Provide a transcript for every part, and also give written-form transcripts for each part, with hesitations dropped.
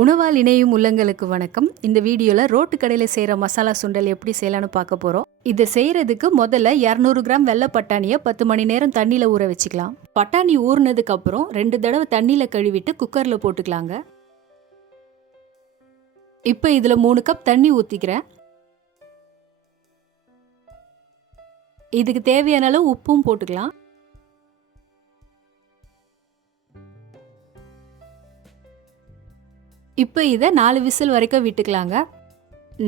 உணவால் இணையும் உள்ளங்களுக்கு வணக்கம். இந்த வீடியோல ரோட்டு கடையில் செய்கிற மசாலா சுண்டல் எப்படி செய்யலான்னு பார்க்க போகிறோம். இதை செய்கிறதுக்கு முதல்ல 200 கிராம் வெள்ளை பட்டாணியை 10 மணி நேரம் தண்ணியில் ஊற வச்சுக்கலாம். பட்டாணி ஊறினதுக்கு அப்புறம் 2 தடவை தண்ணியில் கழுவிட்டு குக்கரில் போட்டுக்கலாங்க. இப்போ இதில் 3 கப் தண்ணி ஊற்றிக்கிறேன். இதுக்கு தேவையான அளவு உப்பும் போட்டுக்கலாம். இப்போ இதை 4 விசில் வரைக்கும் விட்டுக்கலாங்க.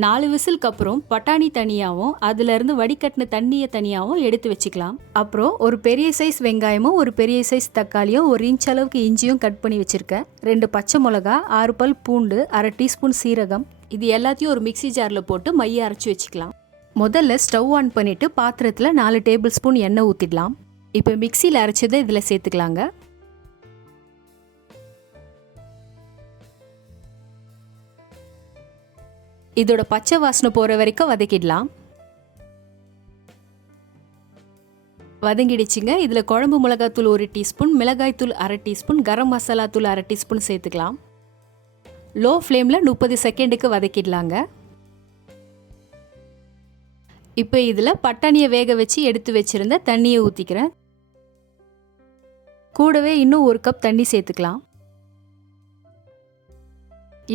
4 விசிலுக்கு அப்புறம் பட்டாணி தனியாகவும் அதிலிருந்து வடிகட்டின தண்ணியை தனியாகவும் எடுத்து வச்சுக்கலாம். அப்புறம் ஒரு பெரிய சைஸ் வெங்காயமும் ஒரு பெரிய சைஸ் தக்காளியும் 1 இன்ச் அளவுக்கு இஞ்சியும் கட் பண்ணி வச்சுருக்கேன். 2 பச்சை மிளகா, 6 பல் பூண்டு, 1/2 டீஸ்பூன் சீரகம், இது எல்லாத்தையும் ஒரு மிக்சி ஜாரில் போட்டு மைய அரைச்சி வச்சுக்கலாம். முதல்ல ஸ்டவ் ஆன் பண்ணிவிட்டு பாத்திரத்தில் 4 டேபிள் ஸ்பூன் எண்ணெய் ஊற்றிடலாம். இப்போ மிக்சியில் அரைச்சதை இதில் சேர்த்துக்கலாங்க. இதோட பச்சை வாசனை போகிற வரைக்கும் வதக்கிடலாம். வதங்கிடுச்சுங்க. இதில் குழம்பு மிளகாத்தூள் 1 டீஸ்பூன், மிளகாய்த்தூள் 1/2 டீஸ்பூன், கரம் மசாலா தூள் 1/2 டீஸ்பூன் சேர்த்துக்கலாம். லோ ஃப்ளேமில் 30 செகண்டுக்கு வதக்கிடலாங்க. இப்போ இதில் பட்டாணியை வேக வச்சு எடுத்து வச்சுருந்த தண்ணியை ஊற்றிக்கிறேன். கூடவே இன்னும் 1 கப் தண்ணி சேர்த்துக்கலாம்.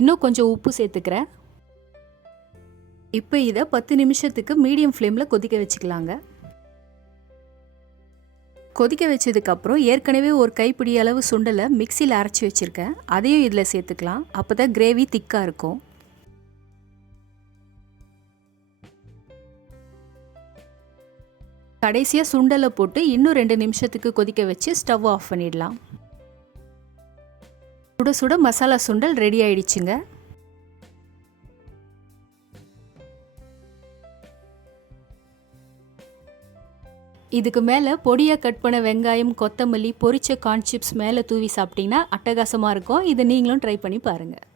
இன்னும் கொஞ்சம் உப்பு சேர்த்துக்கிறேன். இப்போ இதை 10 நிமிஷத்துக்கு மீடியம் ஃப்ளேமில் கொதிக்க வச்சுக்கலாங்க. கொதிக்க வச்சதுக்கப்புறம் ஏற்கனவே ஒரு கைப்பிடி அளவு சுண்டலை மிக்சியில் அரைச்சி வச்சுருக்கேன். அதையும் இதில் சேர்த்துக்கலாம். அப்போ தான் கிரேவி திக்காக இருக்கும். கடைசியாக சுண்டலை போட்டு இன்னும் 2 நிமிஷத்துக்கு கொதிக்க வச்சு ஸ்டவ் ஆஃப் பண்ணிடலாம். சுட சுட மசாலா சுண்டல் ரெடி ஆயிடுச்சுங்க. இதுக்கு மேலே பொடியாக கட் பண்ண வெங்காயம், கொத்தமல்லி, பொரிச்ச கார்ன் சிப்ஸ் மேலே தூவி சாப்பிட்டிங்கன்னா அட்டகாசமாக இருக்கும். இதை நீங்களும் ட்ரை பண்ணி பாருங்கள்.